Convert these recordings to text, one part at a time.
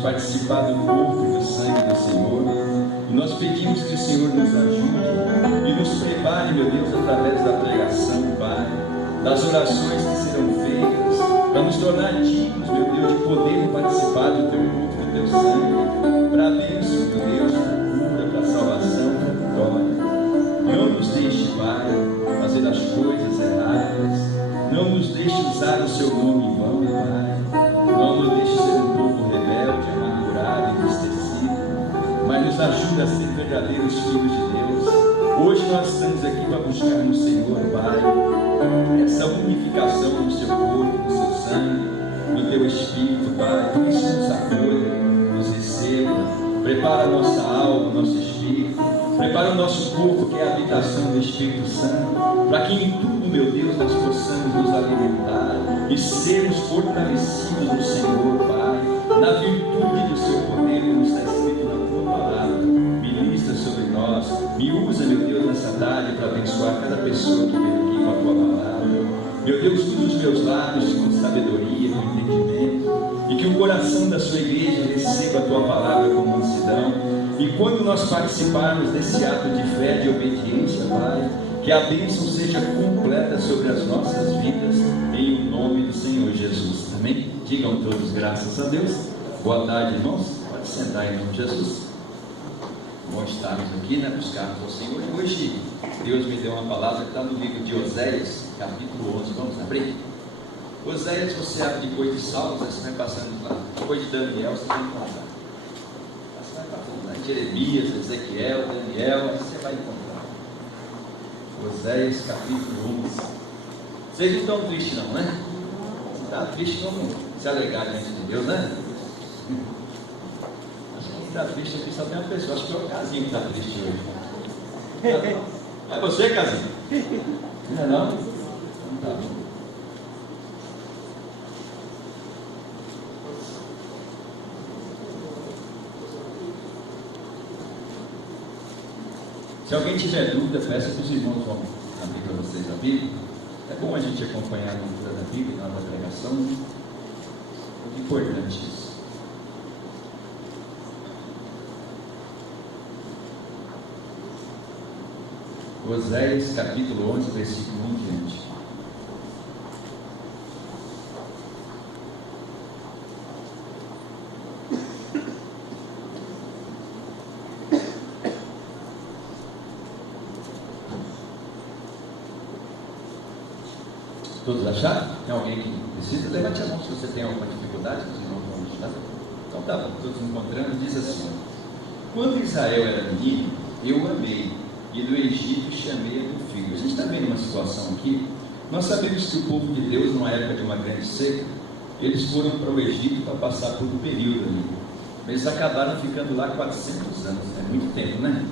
Participar do corpo e do sangue do Senhor. E nós pedimos que o Senhor nos ajude e nos prepare, meu Deus, através da pregação, Pai, das orações que serão feitas, tornar dignos, meu Deus, de poder participar do teu culto, do teu sangue, para a bênção, meu Deus, para cura, para a salvação, para a vitória. Não nos deixe, Pai, fazer as coisas erradas. Não nos deixe usar o seu nome em vão, Pai. Não nos deixe ser um povo rebelde, amargurado, entristecido, mas nos ajuda a ser verdadeiros filhos de Deus. Hoje nós estamos aqui para buscar no Senhor, Pai, essa unificação no seu corpo, no seu sangue, no teu espírito, Pai. Por isso nos acolha, nos receba, prepara a nossa alma, o nosso espírito, prepara o nosso corpo, que é a habitação do Espírito Santo, para que em tudo, meu Deus, nós possamos nos alimentar e sermos fortalecidos no Senhor, Pai, na virtude do seu poder, como está escrito na tua palavra. Ministra sobre nós, me usa, meu Deus, nessa tarde para abençoar cada pessoa que veio aqui com a tua palavra. Meu Deus, usa os meus lábios com sabedoria, com entendimento, e que o coração da sua igreja receba a tua palavra com mansidão. E quando nós participarmos desse ato de fé, de obediência, Pai, que a bênção seja completa sobre as nossas vidas, em o nome do Senhor Jesus. Amém? Digam todos graças a Deus. Boa tarde, irmãos. Pode sentar em nome de Jesus. Bom estarmos aqui, né? Buscarmos ao Senhor. Hoje Deus me deu uma palavra que está no livro de Oséias, capítulo 11. Vamos abrir? Oséias, você abre depois de Salmos, você vai passando lá. Depois de Daniel, você vai encontrar. Você vai passando lá. Jeremias, Ezequiel, Daniel, você vai encontrar. Oséias, capítulo 11. Vocês não estão tristes não, né? Se está triste, vamos se alegrar diante de Deus, né? Acho que quem está triste aqui só tem uma pessoa. Acho que é o Casinho que está triste hoje. É você, Casinho? Não é não? Não tá bom. Se alguém tiver dúvida, peça que os irmãos vão abrir para vocês a Bíblia. É bom a gente acompanhar a leitura da Bíblia na hora da pregação. Muito importante isso. Oséias, capítulo 11, versículo 1 em diante. Todos acharam? Tem alguém que precisa? Levante a mão se você tem alguma dificuldade, os irmãos vão ajudar. Então tá bom, todos encontrando, diz assim: quando Israel era menino, eu amei, e do Egito chamei a meu filho. A gente está vendo uma situação aqui. Nós sabemos que o povo de Deus, numa época de uma grande seca, eles foram para o Egito para passar por um período ali. Eles acabaram ficando lá 400 anos, é muito tempo, né?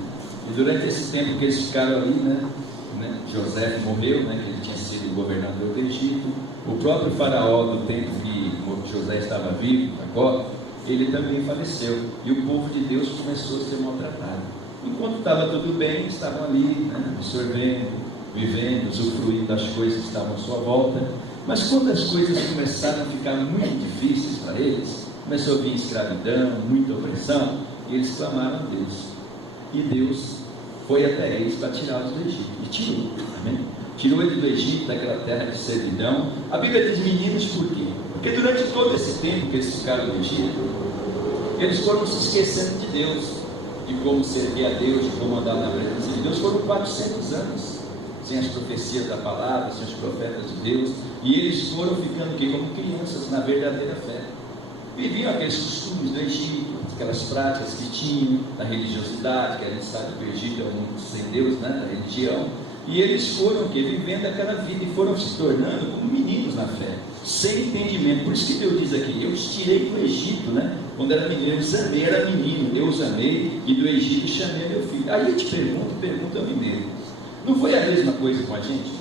E durante esse tempo que eles ficaram ali, né, José morreu, né, que ele tinha sido governador do Egito. O próprio faraó, do tempo que José estava vivo, Jacó, ele também faleceu. E o povo de Deus começou a ser maltratado. Enquanto estava tudo bem, eles estavam ali, né, absorvendo, vivendo, usufruindo das coisas que estavam à sua volta. Mas quando as coisas começaram a ficar muito difíceis para eles, começou a vir escravidão, muita opressão, e eles clamaram a Deus. E Deus foi até eles para tirá-los do Egito. E tirou, amém? Tirou eles do Egito, daquela terra de servidão. A Bíblia diz meninos por quê? Porque durante todo esse tempo que eles ficaram no Egito, eles foram se esquecendo de Deus, de como servir a Deus, de como andar na presença de Deus. Foram 400 anos sem as profecias da palavra, sem os profetas de Deus, e eles foram ficando aqui como crianças na verdadeira fé. Viviam aqueles costumes do Egito, aquelas práticas que tinham, da religiosidade, que a gente sabe que o Egito é um mundo sem Deus, né, da religião, e eles foram vivendo aquela vida e foram se tornando como meninos na fé, sem entendimento. Por isso que Deus diz aqui: eu os tirei do Egito, né? Quando era menino, eu os amei, era menino, eu os amei, e do Egito chamei meu filho. Aí eu te pergunto a mim mesmo: não foi a mesma coisa com a gente?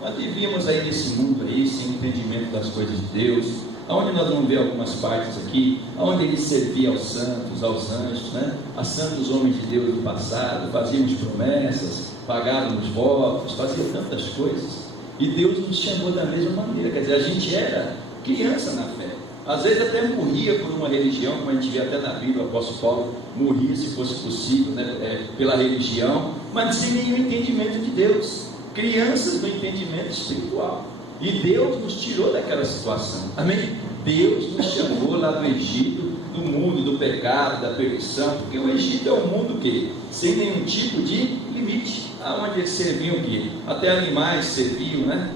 Nós vivíamos aí nesse mundo aí, sem entendimento das coisas de Deus, onde nós vamos ver algumas partes aqui, onde ele servia aos santos, aos anjos, né? A santos homens de Deus do passado, fazíamos promessas, pagávamos votos, fazíamos tantas coisas, e Deus nos chamou da mesma maneira. Quer dizer, a gente era criança na fé, às vezes até morria por uma religião, como a gente vê até na Bíblia, o apóstolo Paulo morria, se fosse possível, né, pela religião, mas sem nenhum entendimento de Deus, crianças do entendimento espiritual. E Deus nos tirou daquela situação, amém? Deus nos chamou lá do Egito, do mundo, do pecado, da perdição, porque o Egito é um mundo que sem nenhum tipo de limite, aonde eles serviam o quê? Até animais serviam, né?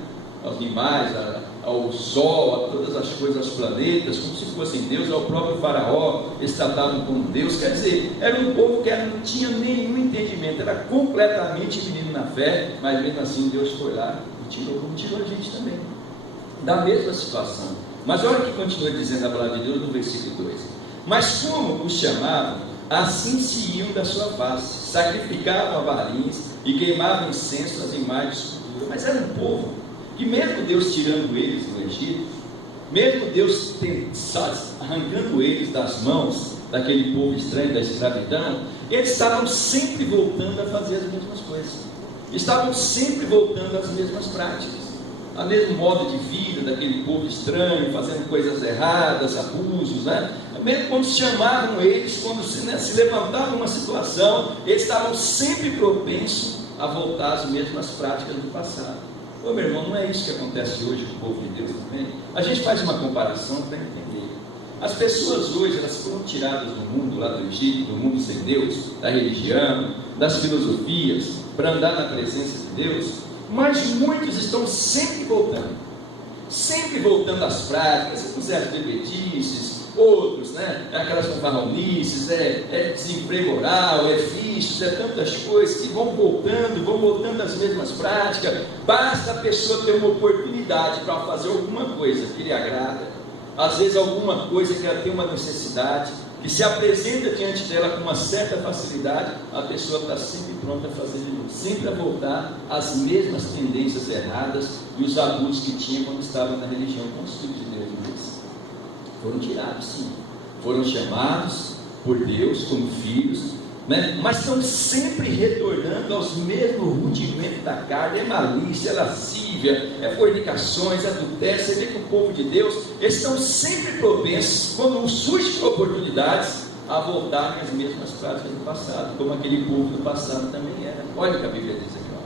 Aos animais, ao sol, a todas as coisas, aos planetas, como se fossem Deus, ao próprio faraó, eles tratavam como Deus. Quer dizer, era um povo que não tinha nenhum entendimento, era completamente menino na fé, mas mesmo assim Deus foi lá e tirou, como tirou a gente também, da mesma situação. Mas olha o que continua dizendo a palavra de Deus no versículo 2: mas como os chamavam, assim se iam da sua face, sacrificavam a balinhas e queimavam incenso às imagens de escultura. Mas era um povo que, mesmo Deus tirando eles do Egito, mesmo Deus arrancando eles das mãos daquele povo estranho da escravidão, eles estavam sempre voltando a fazer as mesmas coisas, estavam sempre voltando às mesmas práticas, ao mesmo modo de vida daquele povo estranho, fazendo coisas erradas, abusos, né? Mesmo quando chamavam eles, quando se levantava uma situação, eles estavam sempre propensos a voltar às mesmas práticas do passado. Ô meu irmão, não é isso que acontece hoje com o povo de Deus também? A gente faz uma comparação para entender. As pessoas hoje, elas foram tiradas do mundo lá do Egito, do mundo sem Deus, da religião, das filosofias, para andar na presença de Deus, mas muitos estão sempre voltando às práticas, os heredices, outros, né? Aquelas fanfarronices, desemprego oral, vícios, tantas coisas que vão voltando às mesmas práticas. Basta a pessoa ter uma oportunidade para fazer alguma coisa que lhe agrada, às vezes alguma coisa que ela tem uma necessidade, que se apresenta diante dela com uma certa facilidade, a pessoa está sempre pronta a fazer de novo, sempre a voltar às mesmas tendências erradas e os abusos que tinha quando estava na religião, com os filhos de Deus. Foram tirados, sim, foram chamados por Deus como filhos, né? Mas estão sempre retornando aos mesmos rudimentos da carne, malícia, lascívia, fornicações, adultério. Você vê que o povo de Deus, eles estão sempre propensos, quando surgem oportunidades, a voltarem às mesmas práticas do passado, como aquele povo do passado também era. Olha o que a Bíblia diz aqui, ó.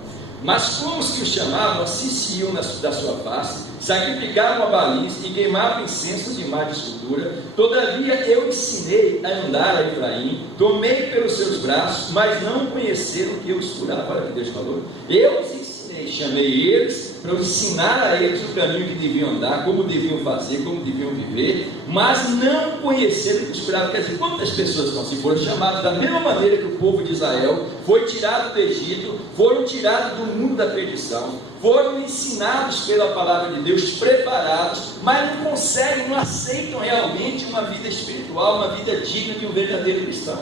Mas como os que o chamavam, assim se iam da sua face, sacrificavam a balinhas e queimavam incensos de imagem de escultura. Todavia eu ensinei a andar a Efraim, tomei pelos seus braços, mas não conheceram o que eu os curava. Olha o que Deus falou. Eu os ensinei, chamei eles para ensinar a eles o caminho que deviam andar, como deviam fazer, como deviam viver, mas não conheceram o que os curava. Quer dizer, quantas pessoas estão assim? Foram chamadas da mesma maneira que o povo de Israel foi tirado do Egito, foram tirados do mundo da perdição, foram ensinados pela palavra de Deus, preparados, mas não conseguem, não aceitam realmente uma vida espiritual, uma vida digna de um verdadeiro cristão.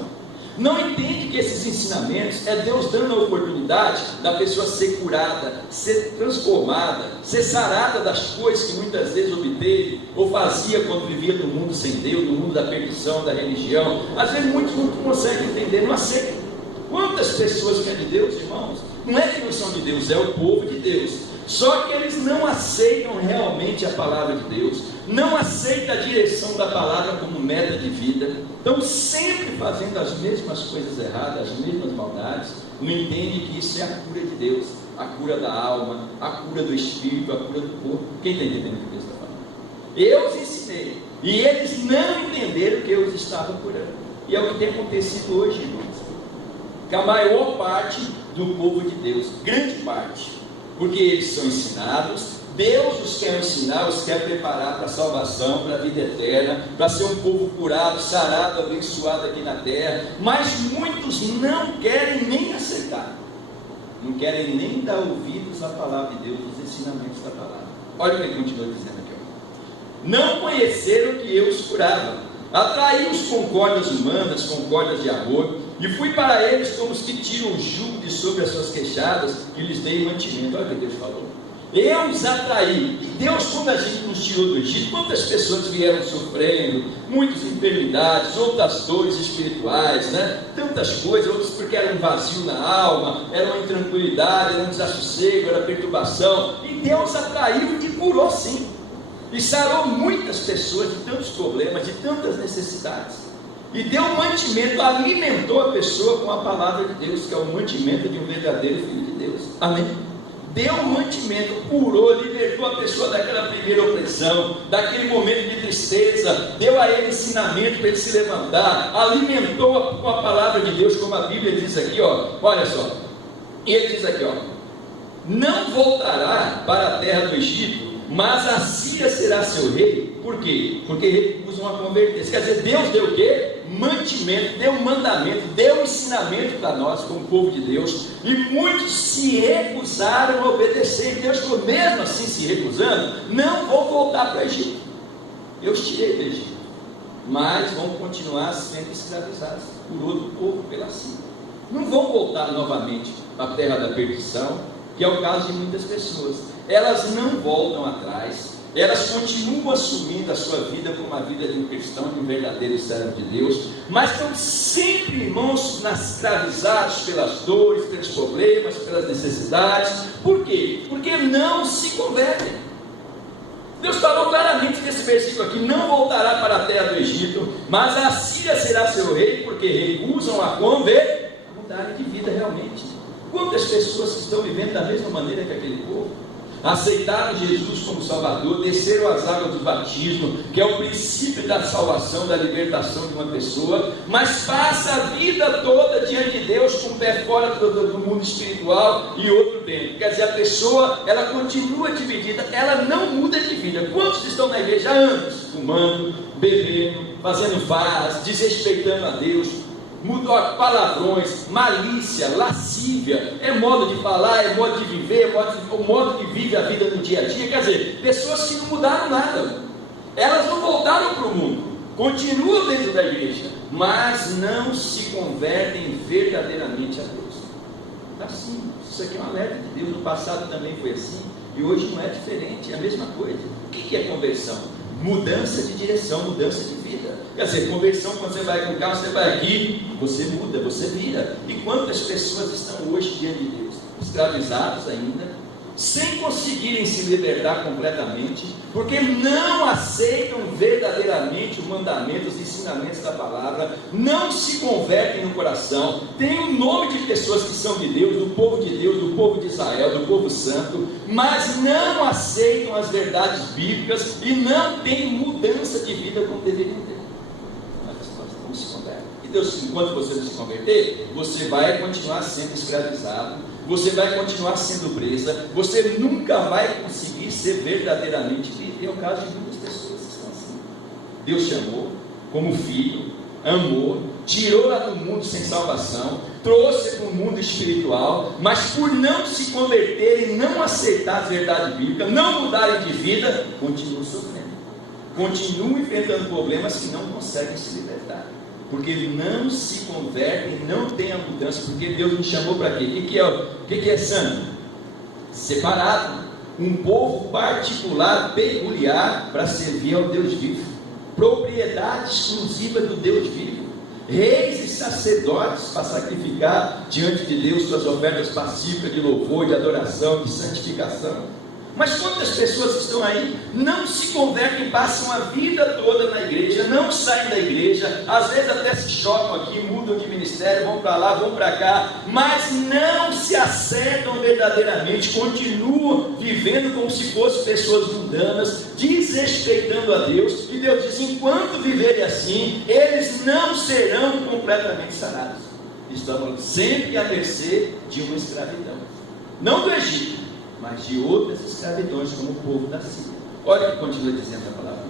Não entende que esses ensinamentos é Deus dando a oportunidade da pessoa ser curada, ser transformada, ser sarada das coisas que muitas vezes obteve ou fazia quando vivia no mundo sem Deus, no mundo da perdição, da religião. Às vezes muitos não conseguem entender, não aceitam. Quantas pessoas que é de Deus, irmãos? Não é que não são de Deus, é o povo de Deus. Só que eles não aceitam realmente a palavra de Deus, não aceitam a direção da palavra como meta de vida, estão sempre fazendo as mesmas coisas erradas, as mesmas maldades, não entendem que isso é a cura de Deus, a cura da alma, a cura do espírito, a cura do corpo. Quem está entendendo o que Deus está falando? Eu os ensinei, e eles não entenderam que eu os estava curando, e é o que tem acontecido hoje, irmãos, que a maior parte do povo de Deus, grande parte, porque eles são ensinados, Deus os quer ensinar, os quer preparar para a salvação, para a vida eterna, para ser um povo curado, sarado, abençoado aqui na terra, mas muitos não querem nem aceitar, não querem nem dar ouvidos à palavra de Deus, os ensinamentos da palavra. Olha o que ele continua dizendo aqui, ó. Não conheceram que eu os curava, atraí-os com cordas humanas, com cordas de amor, e fui para eles como os que tiram o jugo de sobre as suas queixadas, e lhes dei mantimento. Olha o que Deus falou. Eu os atraí. E Deus, quando a gente nos tirou do Egito, quantas pessoas vieram sofrendo, muitas enfermidades, outras dores espirituais, né? Tantas coisas, outras porque era um vazio na alma, era uma intranquilidade, era um desassossego, era perturbação, e Deus atraiu e curou sim, e sarou muitas pessoas de tantos problemas, de tantas necessidades, e deu mantimento, alimentou a pessoa com a palavra de Deus, que é o mantimento de um verdadeiro filho de Deus. Amém? deu mantimento, curou, libertou a pessoa daquela primeira opressão, daquele momento de tristeza, deu a ele ensinamento para ele se levantar, alimentou com a palavra de Deus, como a Bíblia diz aqui, ó, olha só, ele diz aqui, ó, não voltará para a terra do Egito, mas a Síria será seu rei. Por quê? Porque recusam a converter-se. Quer dizer, Deus deu o quê? Mantimento, deu mandamento, deu ensinamento para nós, como povo de Deus, e muitos se recusaram a obedecer. Deus falou, mesmo assim se recusando, não vou voltar para o Egito. Eu os tirei do Egito, mas vão continuar sendo escravizados por outro povo pela Síria. Não vão voltar novamente à terra da perdição, que é o caso de muitas pessoas. Elas não voltam atrás, elas continuam assumindo a sua vida como a vida de um cristão, de um verdadeiro servo de Deus, mas estão sempre, irmãos, escravizados pelas dores, pelos problemas, pelas necessidades. Por quê? Porque não se convertem. Deus falou claramente nesse versículo aqui, não voltará para a terra do Egito, mas a Síria será seu rei, porque recusam a mudarem de vida realmente. Quantas pessoas estão vivendo da mesma maneira que aquele povo? Aceitaram Jesus como Salvador, desceram as águas do batismo, que é o princípio da salvação, da libertação de uma pessoa, mas passa a vida toda diante de Deus, com um pé fora do mundo espiritual e outro dentro. Quer dizer, a pessoa, ela continua dividida, ela não muda de vida. Quantos estão na igreja há anos? Fumando, bebendo, fazendo farras, desrespeitando a Deus, mudou palavrões, malícia, lascívia, é modo de falar, é modo de viver, é o modo que vive a vida no dia a dia. Quer dizer, pessoas que não mudaram nada, elas não voltaram para o mundo, continuam dentro da igreja, mas não se convertem verdadeiramente a Deus. Assim, isso aqui é um alerta de Deus. No passado também foi assim, e hoje não é diferente, é a mesma coisa. O que é conversão? Mudança de direção, mudança de vida. Quer dizer, conversão, quando você vai com o carro, você vai aqui, você muda, você vira. E quantas pessoas estão hoje diante de Deus? Escravizados ainda, sem conseguirem se libertar completamente, porque não aceitam verdadeiramente os mandamentos e ensinamentos da palavra, não se convertem no coração, tem o nome de pessoas que são de Deus, do povo de Deus, do povo de Israel, do povo santo, mas não aceitam as verdades bíblicas e não têm mudança de vida como deveriam ter. Não se convertem. E Deus, enquanto você não se converter, você vai continuar sendo escravizado, você vai continuar sendo presa, você nunca vai conseguir ser verdadeiramente livre. É o caso de muitas pessoas que estão assim. Deus chamou como filho, amou, tirou lá do mundo sem salvação, trouxe para o mundo espiritual, mas por não se converterem, não aceitar a verdade bíblica, não mudarem de vida, continuam sofrendo, continuam enfrentando problemas que não conseguem se libertar, porque não se convertem, não tem a mudança. Porque Deus nos chamou para quê? O que é santo? Separado, um povo particular, peculiar, para servir ao Deus vivo, propriedade exclusiva do Deus vivo, reis e sacerdotes para sacrificar diante de Deus suas ofertas pacíficas de louvor, de adoração, de santificação. Mas quantas pessoas estão aí, não se convertem, passam a vida toda na igreja, não saem da igreja, às vezes até se chocam aqui, mudam de ministério, vão para lá, vão para cá, mas não se acertam verdadeiramente, continuam vivendo como se fossem pessoas mundanas, desrespeitando a Deus. E Deus diz, enquanto viverem assim, eles não serão completamente sarados, estão sempre à mercê de uma escravidão, não do Egito, mas de outras escravidões, como o povo da Síria. Olha o que continua dizendo a palavra de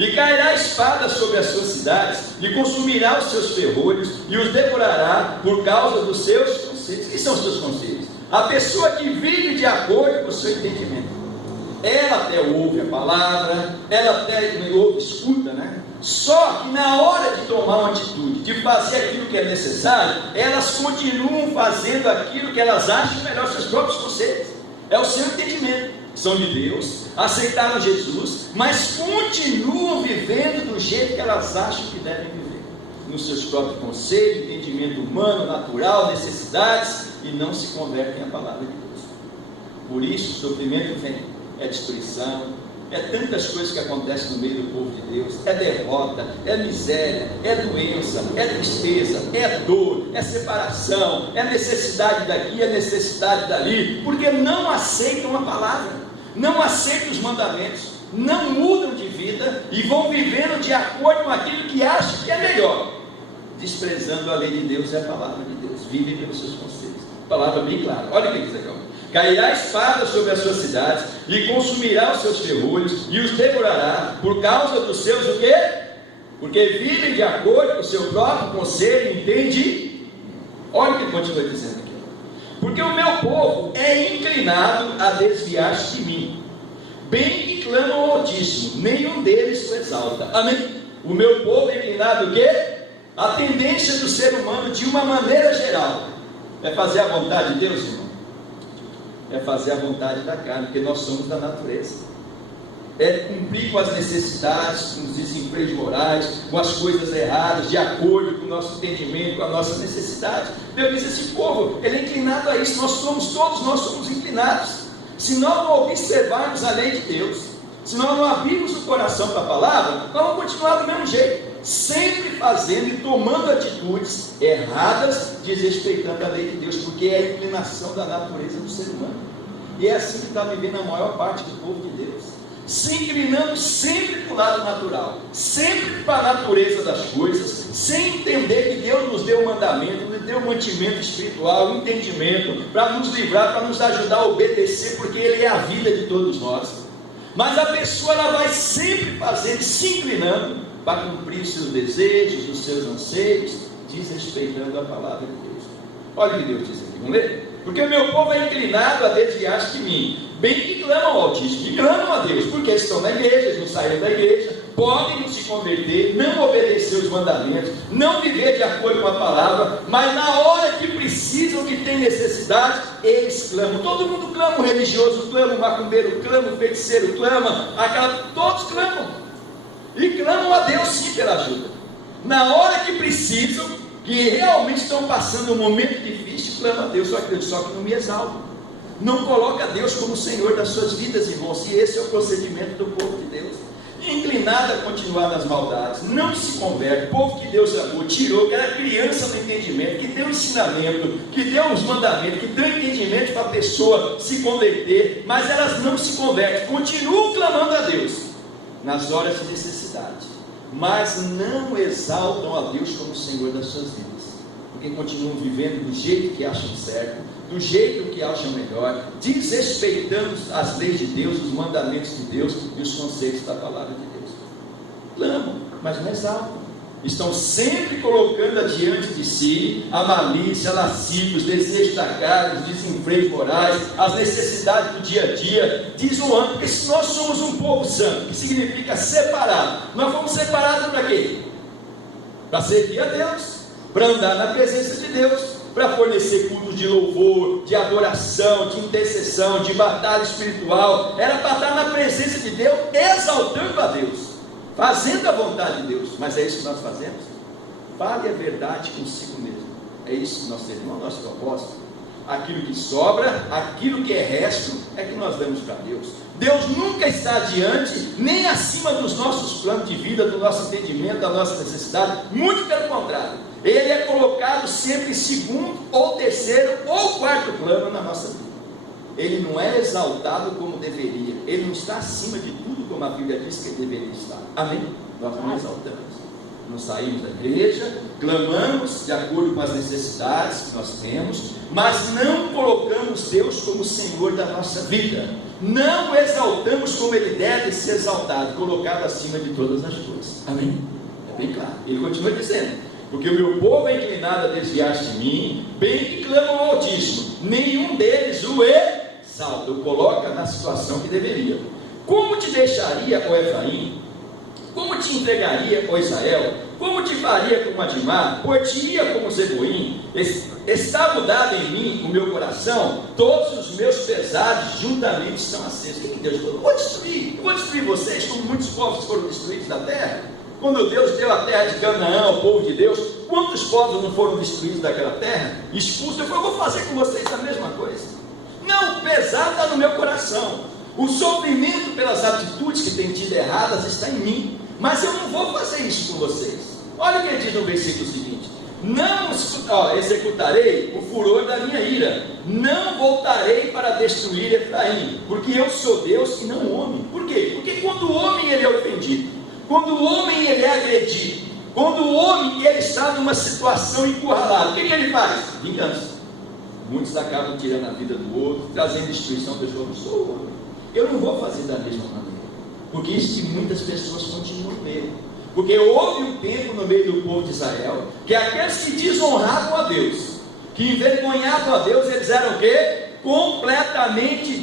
Deus. E cairá a espada sobre as suas cidades, e consumirá os seus ferrolhos, e os devorará por causa dos seus conselhos. O que são os seus conselhos? A pessoa que vive de acordo com o seu entendimento. Ela até ouve a palavra, ela até ouve, escuta, né? Só que na hora de tomar uma atitude, de fazer aquilo que é necessário, elas continuam fazendo aquilo que elas acham melhor, seus próprios conselhos. É o seu entendimento, são de Deus, aceitaram Jesus, mas continuam vivendo do jeito que elas acham que devem viver, nos seus próprios conselhos, entendimento humano, natural, necessidades, e não se convertem à palavra de Deus. Por isso o sofrimento vem, é destruição, é tantas coisas que acontecem no meio do povo de Deus, é derrota, é miséria, é doença, é tristeza, é dor, é separação, é necessidade daqui, é necessidade dali, porque não aceitam a palavra, não aceitam os mandamentos, não mudam de vida e vão vivendo de acordo com aquilo que acham que é melhor, desprezando a lei de Deus e a palavra de Deus, vivem pelos seus conselhos. Palavra bem clara, olha o que diz aqui: cairá a espada sobre as suas cidades e consumirá os seus ferrolhos e os devorará por causa dos seus o quê? Porque vivem de acordo com o seu próprio conselho, entende? Olha o que ele continua dizendo aqui: porque o meu povo é inclinado a desviar-se de mim, bem que clamam ao Altíssimo, nenhum deles o exalta. Amém? O meu povo é inclinado o quê? A tendência do ser humano, de uma maneira geral, é fazer a vontade de Deus, irmão. É fazer a vontade da carne, porque nós somos da natureza. É cumprir com as necessidades, com os desempregos morais, com as coisas erradas, de acordo com o nosso entendimento, com a nossa necessidade. Deus diz: esse povo, ele é inclinado a isso. Todos nós somos inclinados. Se nós não observarmos a lei de Deus, se nós não abrirmos o coração para a palavra, nós vamos continuar do mesmo jeito, sempre fazendo e tomando atitudes erradas, desrespeitando a lei de Deus, porque é a inclinação da natureza do ser humano. E é assim que está vivendo a maior parte do povo de Deus, se inclinando sempre para o lado natural, sempre para a natureza das coisas, sem entender que Deus nos deu um mandamento, nos deu um mantimento espiritual, um entendimento para nos livrar, para nos ajudar a obedecer, porque Ele é a vida de todos nós. Mas a pessoa, ela vai sempre fazendo, se inclinando para cumprir os seus desejos, os seus anseios, desrespeitando a palavra de Deus. Olha o que Deus diz aqui, vamos ler? Porque o meu povo é inclinado a desviar-se de mim, bem que clamam ao Altíssimo, e clamam a Deus, porque estão na igreja, eles não saíram da igreja, podem não se converter, não obedecer os mandamentos, não viver de acordo com a palavra, mas na hora que precisam, que tem necessidade, eles clamam. Todo mundo clama, o religioso clama, o macumbeiro clama, o feiticeiro clama, todos clamam, e clamam a Deus sim pela ajuda. Na hora que precisam, que realmente estão passando um momento difícil, clama a Deus, só que não me exaltam, não coloca Deus como Senhor das suas vidas, irmãos. E esse é o procedimento do povo de Deus, inclinado a continuar nas maldades, não se converte. O povo que Deus amou, tirou, que era criança no entendimento, que deu ensinamento, que deu os mandamentos, que deu entendimento para a pessoa se converter, mas elas não se convertem, continuam clamando a Deus nas horas de necessidade, mas não exaltam a Deus como Senhor das suas vidas, porque continuam vivendo do jeito que acham certo, do jeito que acham melhor, desrespeitando as leis de Deus, os mandamentos de Deus e os conceitos da palavra de Deus. Clamam, mas não exaltam. Estão sempre colocando adiante de si a malícia, a lascívia, os desejos da carne, os desempregos morais, as necessidades do dia a dia, desoando, porque se nós somos um povo santo, que significa separado, nós fomos separados para quê? Para servir a Deus, para andar na presença de Deus, para fornecer cultos de louvor, de adoração, de intercessão, de batalha espiritual. Era para estar na presença de Deus, exaltando a Deus, fazendo a vontade de Deus. Mas é isso que nós fazemos? Fale a verdade consigo mesmo. É isso que nós temos, não é o nosso propósito. Aquilo que sobra, aquilo que é resto, é que nós damos para Deus. Deus nunca está adiante, nem acima dos nossos planos de vida, do nosso entendimento, da nossa necessidade. Muito pelo contrário, Ele é colocado sempre em segundo, ou terceiro, ou quarto plano na nossa vida. Ele não é exaltado como deveria, Ele não está acima de tudo como a Bíblia diz que Ele deveria estar. Amém? Nós não exaltamos, não saímos da igreja, clamamos de acordo com as necessidades que nós temos, mas não colocamos Deus como Senhor da nossa vida, não exaltamos como Ele deve ser exaltado, colocado acima de todas as coisas. Amém? É bem claro. Ele continua dizendo: porque o meu povo é inclinado a desviar-se de mim, bem que clamam ao Altíssimo, nenhum deles o exalta, o coloca na situação que deveria. Como te deixaria, ó Efraim? Como te entregaria, ó Israel? Como te faria como Adimá? Por-te-ia como Zeboim? Está mudado em mim o meu coração, todos os meus pesares juntamente estão acesos. O que Deus falou? Eu vou destruir vocês, como muitos povos foram destruídos da terra. Quando Deus deu a terra de Canaã ao povo de Deus, quantos povos não foram destruídos daquela terra? Expulsos. Eu falei: eu vou fazer com vocês a mesma coisa. Não, o pesar está no meu coração. O sofrimento pelas atitudes que tem tido erradas está em mim, mas eu não vou fazer isso com vocês. Olha o que ele diz no versículo seguinte: não executarei o furor da minha ira, não voltarei para destruir Efraim, porque eu sou Deus e não homem. Por quê? Porque quando o homem ele é ofendido, quando o homem ele é agredido, quando o homem ele está numa situação encurralada, o que ele faz? Vingança. Muitos acabam tirando a vida do outro, trazendo destruição. Eu sou homem, eu não vou fazer da mesma maneira, porque isso que muitas pessoas continuam mesmo. Porque houve um tempo no meio do povo de Israel, que aqueles que desonravam a Deus, que envergonhavam a Deus, eles eram o quê? Completamente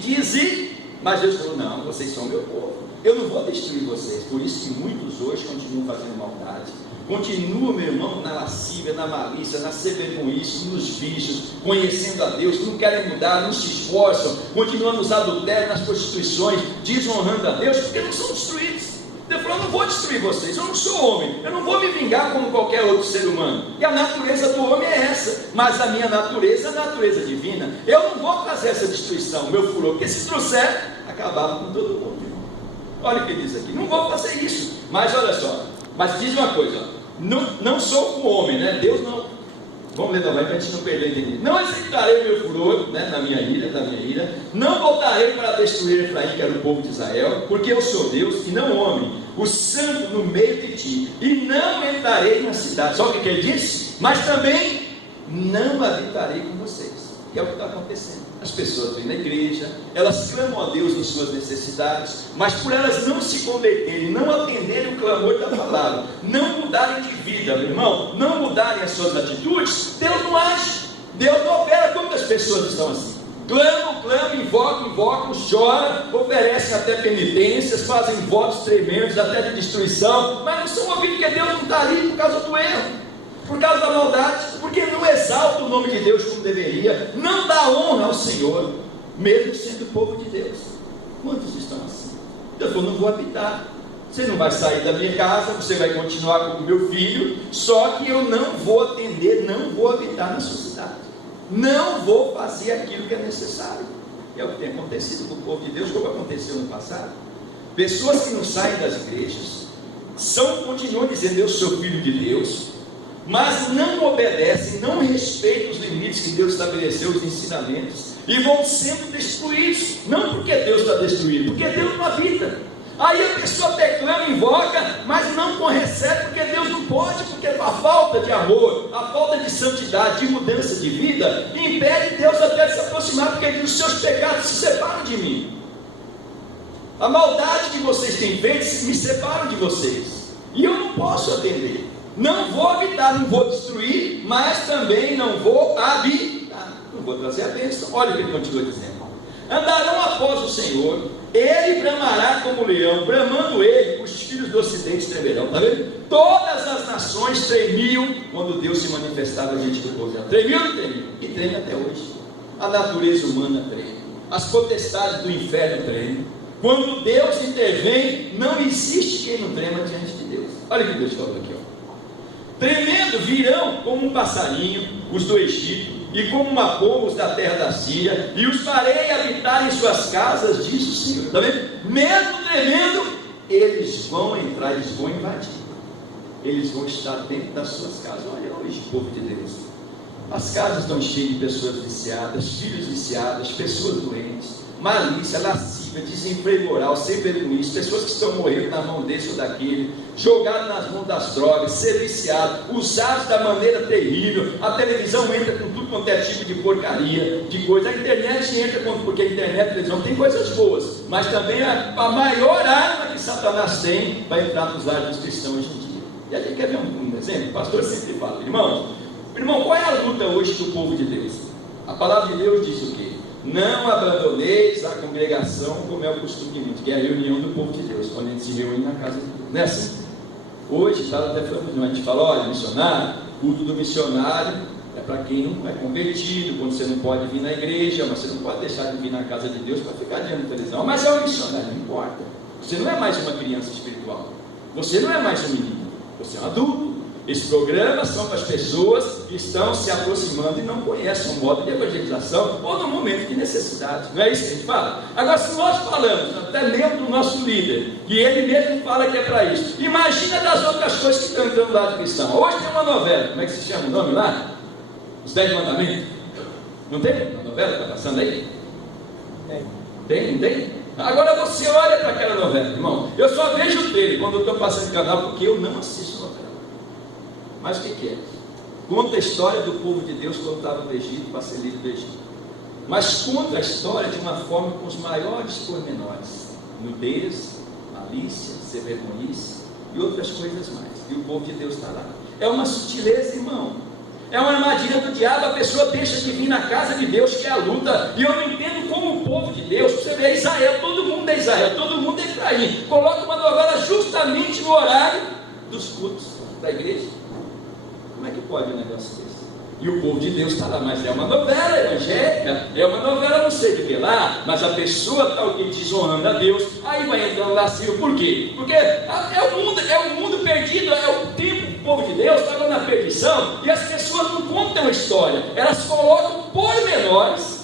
mas Deus falou: não, vocês são meu povo, eu não vou destruir vocês. Por isso que muitos hoje continuam fazendo maldade, continuam, meu irmão, na lascívia, na malícia, na severonice, nos vícios, conhecendo a Deus, não querem mudar, não se esforçam, continuam nos adultérios, nas prostituições, desonrando a Deus, porque não são destruídos. Deus falou: eu não vou destruir vocês, eu não sou homem, eu não vou me vingar como qualquer outro ser humano, e a natureza do homem é essa, mas a minha natureza é a natureza divina. Eu não vou fazer essa destruição, meu furor, porque se trouxer, acabava com todo mundo, irmão. Olha o que diz aqui: não vou fazer isso, mas olha só, mas diz uma coisa, não sou como homem, né? Deus não, vamos ler novamente para a gente não perder de mim. Não executarei o meu furor, né, da minha ira, não voltarei para destruir Efraim, que era o povo de Israel, porque eu sou Deus e não homem, o santo no meio de ti, e não entrarei na cidade. Só o que ele disse? Mas também não habitarei com vocês, que é o que está acontecendo. As pessoas vêm na igreja, elas clamam a Deus nas suas necessidades, mas por elas não se converterem, não atenderem o clamor da palavra, não mudarem de vida, meu irmão, não mudarem as suas atitudes, Deus não age, Deus não opera. Quantas pessoas estão assim? Clamam, invocam, choram, oferecem até penitências, fazem votos tremendos, até de destruição, mas não são ouvidos, porque Deus não está ali por causa do erro, por causa da maldade, porque não exalta o nome de Deus como deveria, não dá honra ao Senhor, mesmo sendo povo de Deus. Quantos estão assim? Deus falou: não vou habitar, você não vai sair da minha casa, você vai continuar com o meu filho, só que eu não vou atender, não vou habitar na sua cidade, não vou fazer aquilo que é necessário. É o que tem acontecido com o povo de Deus, como aconteceu no passado. Pessoas que não saem das igrejas, continuam dizendo: eu sou filho de Deus, mas não obedecem, não respeitam os limites que Deus estabeleceu, os ensinamentos, e vão sendo destruídos, não porque Deus está destruído, porque Deus não habita. Aí a pessoa até clama, invoca, mas não recebe, porque Deus não pode, porque a falta de amor, a falta de santidade, de mudança de vida, impede Deus até de se aproximar, porque os seus pecados se separam de mim. A maldade que vocês têm feito me separam de vocês, e eu não posso atender. Não vou habitar, não vou destruir, mas também não vou habitar, não vou trazer a bênção. Olha o que ele continua dizendo: andarão após o Senhor, ele bramará como leão, bramando ele, os filhos do ocidente tremerão. Está vendo? Todas as nações tremiam quando Deus se manifestava diante do povo. Tremiam, e treme até hoje. A natureza humana treme, as potestades do inferno tremem. Quando Deus intervém, não existe quem não trema diante de Deus. Olha o que Deus falou aqui, ó: tremendo virão como um passarinho os do Egito, e como uma pomba os da terra da Síria, e os farei habitar em suas casas, diz o Senhor. Está vendo? Mesmo tremendo, eles vão entrar, eles vão invadir, eles vão estar dentro das suas casas. Olha hoje, povo de Deus, as casas estão cheias de pessoas viciadas, filhos viciados, pessoas doentes, malícia, lascívia, desemprego moral, sem vergonha, pessoas que estão morrendo na mão desse ou daquele, jogados nas mãos das drogas, ser viciados, usados da maneira terrível. A televisão entra com tudo quanto é tipo de porcaria, de coisa. A internet entra porque a internet e a televisão tem coisas boas, mas também a maior arma que Satanás tem vai entrar nos lares dos cristãos hoje em dia. E a gente quer ver um exemplo. O pastor sempre fala: irmão, qual é a luta hoje do povo de Deus? A palavra de Deus diz o quê? Não abandoneis a congregação, como é o costume de muitos, que é a reunião do povo de Deus, quando a gente se reúne na casa de Deus. Não é assim? Hoje, até falando, a gente fala: olha, missionário, culto do missionário é para quem não é convertido, quando você não pode vir na igreja, mas você não pode deixar de vir na casa de Deus para ficar diante da televisão. Mas é um missionário, não importa. Você não é mais uma criança espiritual, você não é mais um menino, você é um adulto. Esses programas são para as pessoas que estão se aproximando e não conhecem o modo de evangelização ou no momento de necessidade. Não é isso que a gente fala? Agora, se nós falamos, até mesmo do nosso líder, que ele mesmo fala que é para isso, imagina das outras coisas que estão entrando lá de cristão. Hoje tem uma novela, como é que se chama o nome lá? Os 10 Mandamentos. Não tem uma novela que está passando aí? Tem, não tem? Agora você olha para aquela novela, irmão. Eu só vejo o trailer quando eu estou passando o canal, porque eu não assisto novela. Mas o que é? Conta a história do povo de Deus quando estava no Egito, para ser lido do Egito. Mas conta a história de uma forma com os maiores pormenores: nudez, malícia, sem vergonhice e outras coisas mais. E o povo de Deus está lá. É uma sutileza, irmão. É uma armadilha do diabo. A pessoa deixa de vir na casa de Deus, que é a luta. E eu não entendo como o povo de Deus, você vê Israel, todo mundo é Israel, todo mundo é Efraim, coloca uma novela justamente no horário dos cultos da igreja. Como é que pode um negócio desse? E o povo de Deus está lá, mas é uma novela evangélica, é uma novela não sei de que lá, mas a pessoa está desonrando a Deus, aí vai entrando lascívio. Por quê? Porque é o mundo perdido, é o tempo. O povo de Deus estava na perdição, e as pessoas não contam a história, elas colocam pormenores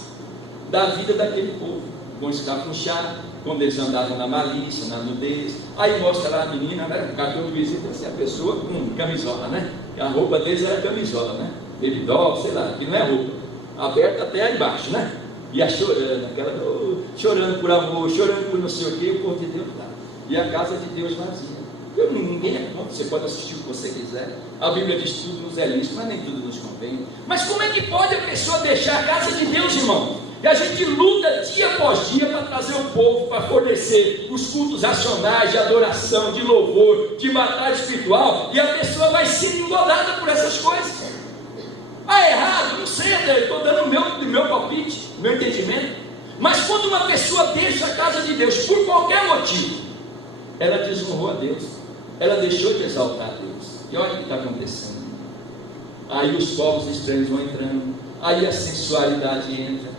da vida daquele povo, quando estava com chá, quando eles andavam na malícia, na nudez. Aí mostra lá a menina, né, o cartão de visita, assim, a pessoa com camisola, né? A roupa deles era camisola, né? Belidol, sei lá, que não é roupa, aberta até aí embaixo, né? E a chorando, aquela, chorando por amor, chorando por não sei o que, o povo de Deus lá. E a casa de Deus vazia. Ninguém é contra, você pode assistir o que você quiser. A Bíblia diz tudo nos é lícito, mas nem tudo nos convém. Mas como é que pode a pessoa deixar a casa de Deus, irmão? E a gente luta dia após dia para trazer o povo, para fornecer os cultos racionais de adoração, de louvor, de batalha espiritual, e a pessoa vai ser engodada por essas coisas. Ah, é errado? Não sei, eu estou dando o meu palpite, o meu entendimento. Mas quando uma pessoa deixa a casa de Deus por qualquer motivo, ela desonrou a Deus, ela deixou de exaltar a Deus. E olha o que está acontecendo. Aí os povos estranhos vão entrando, aí a sensualidade entra,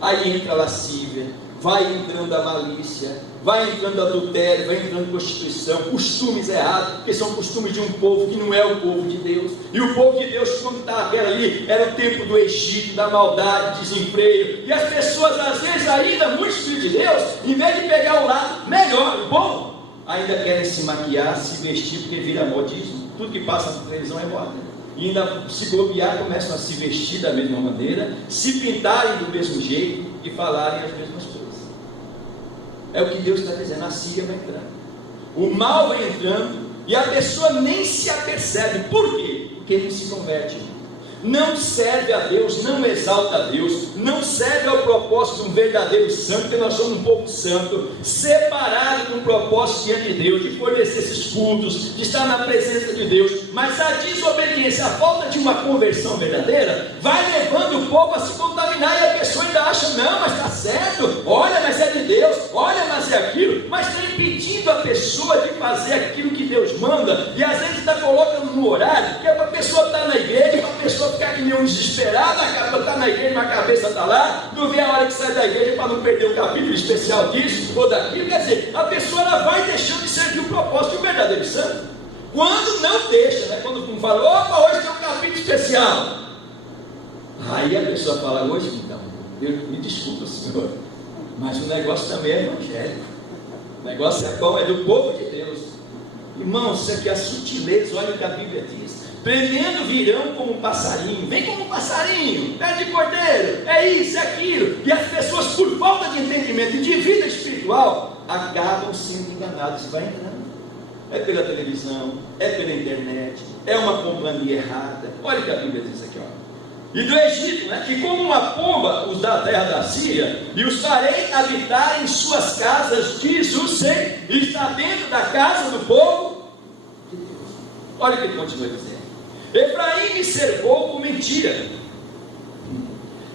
aí entra a lascívia, vai entrando a malícia, vai entrando adultério, vai entrando prostituição, costumes errados, que são costumes de um povo que não é o povo de Deus. E o povo de Deus, quando estava ali, era o tempo do Egito, da maldade, desemprego. E as pessoas, às vezes, ainda, muitos filhos de Deus, em vez de pegar o lado melhor, bom, ainda querem se maquiar, se vestir, porque vira modismo. Tudo que passa na televisão é moda. E ainda, se bobear, começam a se vestir da mesma maneira, se pintarem do mesmo jeito e falarem as mesmas coisas. É o que Deus está dizendo, a Síria vai entrando, o mal vai entrando, e a pessoa nem se apercebe. Por quê? Porque não se converte, não serve a Deus, não exalta a Deus, não serve ao propósito de um verdadeiro santo, porque nós somos um povo santo, separado com um propósito diante de Deus, de fornecer esses cultos, de estar na presença de Deus. Mas a desobediência, a falta de uma conversão verdadeira, vai levando o povo a se contaminar, e a pessoa ainda acha, não, mas está certo, olha, mas é de Deus, olha, mas é aquilo, mas está impedindo a pessoa de fazer aquilo que Deus manda, e às vezes está colocando no horário, que é para a pessoa estar na igreja, para a pessoa ficar que nem um desesperado, está na igreja, mas a cabeça está lá, não vê a hora que sai da igreja para não perder um capítulo especial disso ou daquilo. Quer dizer, a pessoa ela vai deixando de servir o propósito de um verdadeiro santo, quando não deixa, né? Quando não fala, opa, hoje tem um capítulo especial, aí a pessoa fala, hoje então, me desculpa, senhor, mas o negócio também é evangélico, o negócio é bom, é do povo de Deus. Irmãos, isso aqui é a sutileza, olha o que a Bíblia diz. Prendendo virão como um passarinho, vem como um passarinho, pé de cordeiro, é isso, é aquilo. E as pessoas, por falta de entendimento e de vida espiritual, acabam sendo enganadas. Vai entrando, é pela televisão, é pela internet, é uma companhia errada. Olha o que a Bíblia diz aqui, ó. E do Egito, né? Que como uma pomba os da terra da Síria, e os farei habitar em suas casas, diz o Senhor, e está dentro da casa do povo de Deus. Olha o que ele continua dizendo. Efraim me cercou com mentira,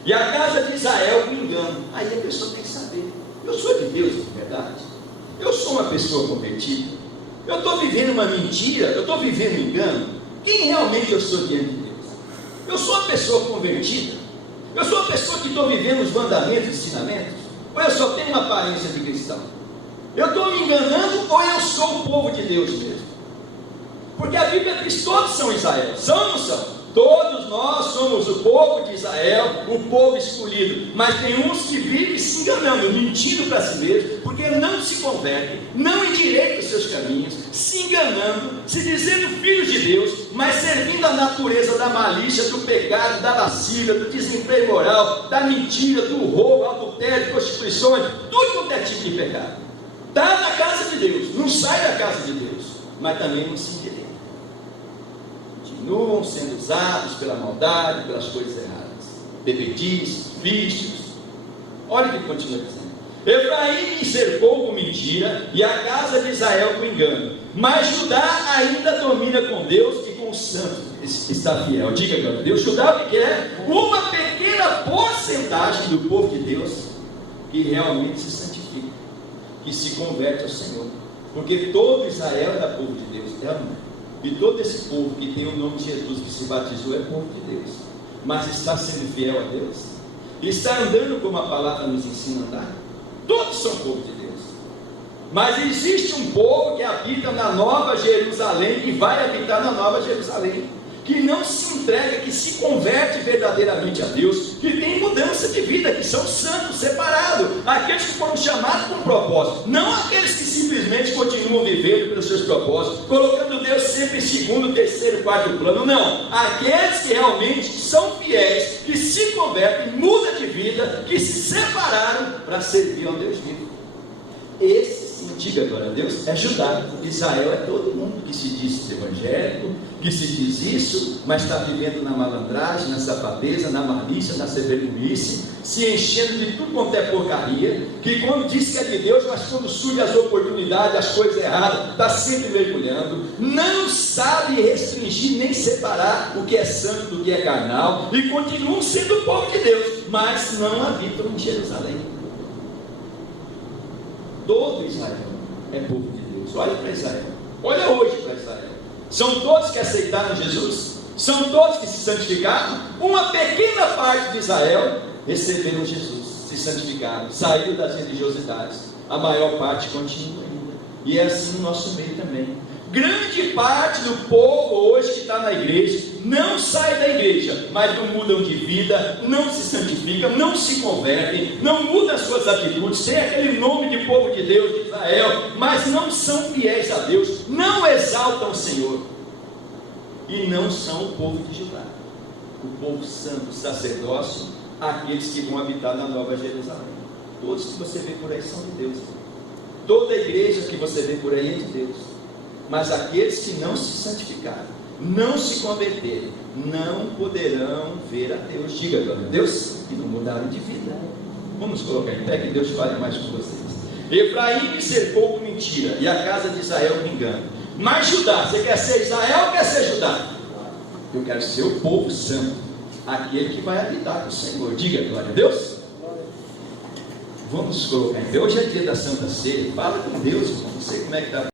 e a casa de Israel com engano. Aí a pessoa tem que saber, eu sou de Deus de verdade, eu sou uma pessoa convertida, eu estou vivendo uma mentira, eu estou vivendo um engano. Quem realmente eu sou diante de Deus? Eu sou uma pessoa convertida? Eu sou uma pessoa que estou vivendo os mandamentos e ensinamentos? Ou eu só tenho uma aparência de cristão? Eu estou me enganando ou eu sou o povo de Deus mesmo? Porque a Bíblia diz: todos são Israel. São ou não são? Todos nós somos o povo de Israel, o povo escolhido. Mas tem uns que vivem se enganando, mentindo para si mesmo, porque não se convertem, não endireitam os seus caminhos, se enganando, se dizendo filhos de Deus, mas servindo a natureza da malícia, do pecado, da lascívia, do desemprego moral, da mentira, do roubo, adultério, prostituições, tudo quanto é tipo de pecado. Está na casa de Deus, não sai da casa de Deus, mas também não se endireita. Continuam sendo usados pela maldade, pelas coisas erradas, bebedices, vícios. Olha o que continua dizendo: Efraim me cercou com mentira, e a casa de Israel com engano, mas Judá ainda domina com Deus e com os santos está fiel. Diga agora, Deus, Judá o que é? Uma pequena porcentagem do povo de Deus que realmente se santifica, que se converte ao Senhor, porque todo Israel era povo de Deus, é ou não é? E todo esse povo que tem o nome de Jesus, que se batizou, é povo de Deus, mas está sendo fiel a Deus, está andando como a palavra nos ensina a andar. Todos são povo de Deus, mas existe um povo que habita na Nova Jerusalém, que vai habitar na Nova Jerusalém, que não se entrega, que se converte verdadeiramente a Deus, que tem mudança de vida, que são santos, separados, aqueles que foram chamados com propósito, não aqueles que simplesmente continuam vivendo pelos seus propósitos, colocando Deus sempre em segundo, terceiro, quarto plano. Não, aqueles que realmente são fiéis, que se convertem, mudam de vida, que se separaram para servir ao Deus vivo. Esse, sim, diga agora a Deus, é Judá. Israel é todo mundo que se diz evangélico, que se diz isso, mas está vivendo na malandragem, na safadeza, na malícia, na severinice, se enchendo de tudo quanto é porcaria, que quando diz que é de Deus, mas quando surge as oportunidades, as coisas erradas, está sempre mergulhando, não sabe restringir nem separar o que é santo do que é carnal, e continuam sendo o povo de Deus, mas não habitam em Jerusalém. Todo Israel é povo de Deus. Olha para Israel, olha hoje para Israel. São todos que aceitaram Jesus? São todos que se santificaram? Uma pequena parte de Israel receberam Jesus, se santificaram, saíram das religiosidades. A maior parte continua ainda. E é assim no nosso meio também. Grande parte do povo hoje que está na igreja não sai da igreja, mas não mudam de vida, não se santificam, não se convertem, não mudam as suas atitudes, tem aquele nome de povo de Deus, de Israel, mas não são fiéis a Deus, não exaltam o Senhor, e não são o povo de Judá, o povo santo, o sacerdócio, aqueles que vão habitar na Nova Jerusalém. Todos que você vê por aí são de Deus, toda a igreja que você vê por aí é de Deus. Mas aqueles que não se santificarem, não se converterem, não poderão ver a Deus. Diga agora, Deus, e não mudaram de vida. Vamos colocar em pé, que Deus fale mais com vocês. Efraim me cercou com mentira, e a casa de Israel me engana. Mas Judá, você quer ser Israel ou quer ser Judá? Eu quero ser o povo santo, aquele que vai habitar com o Senhor. Diga glória a Deus. Vamos colocar em pé. Hoje é dia da Santa Ceia. Fala com Deus, irmão. Não sei como é que está.